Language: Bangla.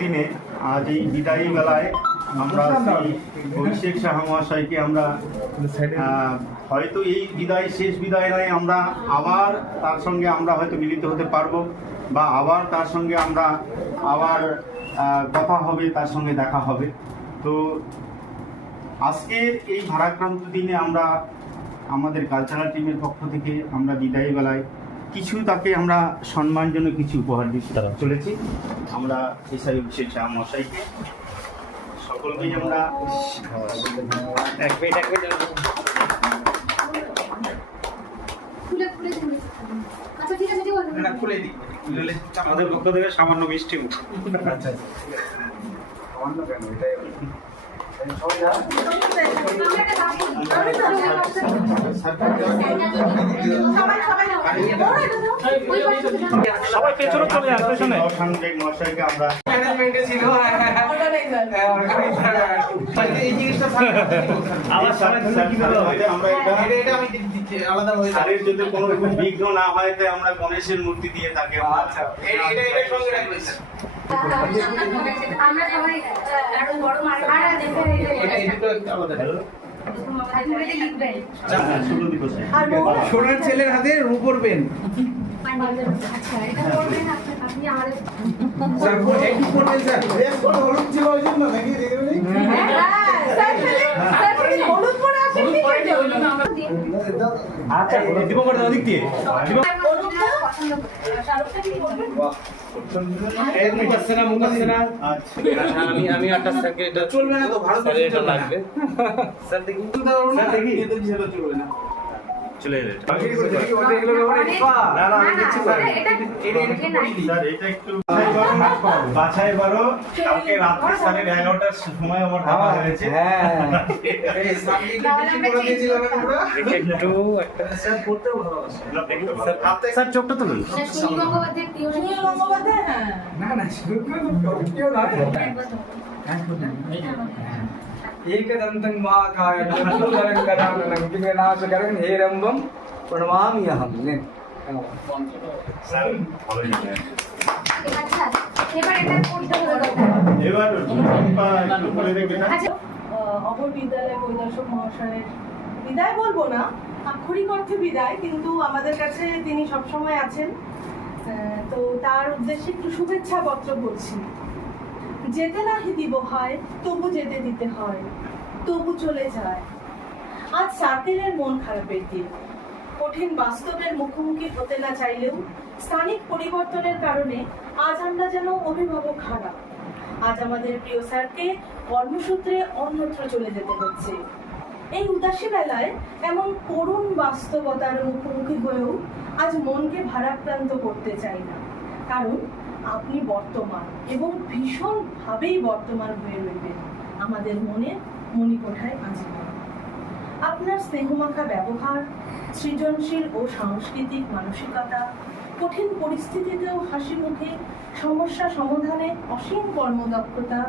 দিনে আজ এই বিদায়ী বেলায় আমরা অভিষেক সাহা মহাশয়কে আমরা হয়তো এই বিদায় শেষ বিদায় নয়, আমরা আবার তার সঙ্গে আমরা হয়তো মিলিত হতে পারবো বা আবার তার সঙ্গে আমরা আবার কথা হবে, তার সঙ্গে দেখা হবে। তো আজকের এই ভারাক্রান্ত দিনে আমরা আমাদের কালচারাল টিমের পক্ষ থেকে আমরা বিদায়ী বেলায় কিছু তাকে আমরা সম্মানজনক কিছু উপহার দিতে চলেছি। আমরা এসআই অভিষেক সাহা মহাশয়কে সকলকেই আমরা আমাদের পক্ষ থেকে সামান্য মিষ্টি আচ্ছা সামান্য কেন এটাই সবাই পেছনে চলে যান, পেছনে অসামরিক মহাশয়কে আমরা স্যারের যদি কোনো বিঘ্ন না হয় তাই আমরা গণেশের মূর্তি দিয়ে তাকে সোনার ছেলের হাতে রূপোর পেন আমি 28 থেকে এটা চলবে না, তো ভারত এটা লাগবে স্যার। দেখি চলবে না, চলে এলে বাছাই বারো কালকে রাত্রে 11:30টার সময় আমার খাওয়া হয়েছে। স্যার চোখটা তুলুন। एकदन्तं महाकाय चतुर्भुजं विघ्ननाशकरं हेरम्बं प्रणमाम्यहं। অপর বিদ্যালয় পরিদর্শক মহাশয়ের বিদায় বলবো না, আক্ষরিক অর্থে বিদায়, কিন্তু আমাদের কাছে তিনি সবসময় আছেন। তো তার উদ্দেশ্যে একটু শুভেচ্ছা পত্র বলছি। যেতে নাহি দিব হয়, তবু যেতে দিতে হয়, তবু চলে যায়। আজ সাকিলের মন খারাপের দিন। কঠিন বাস্তবের মুখোমুখি হতে না চাইলেও স্থানিক পরিবর্তনের কারণে আজ আমরা যেন অভিভাবক হারা। আজ আমাদের প্রিয় স্যারকে কর্মসূত্রে অন্যত্র চলে যেতে হচ্ছে। এই উদাসী বেলায় এমন করুণ বাস্তবতার মুখোমুখি হয়েও আজ মনকে ভারাক্রান্ত করতে চাই না, কারণ আপনি বর্তমান এবং ভীষণভাবেই বর্তমান হয়ে রইবেন আমাদের মনের মণিকোঠায় আজীবন। আপনার স্নেহমাখা ব্যবহার, সৃজনশীল ও সাংস্কৃতিক মানসিকতা, কঠিন পরিস্থিতিতেও হাসি মুখে সমস্যা সমাধানে অসীম কর্মদক্ষতা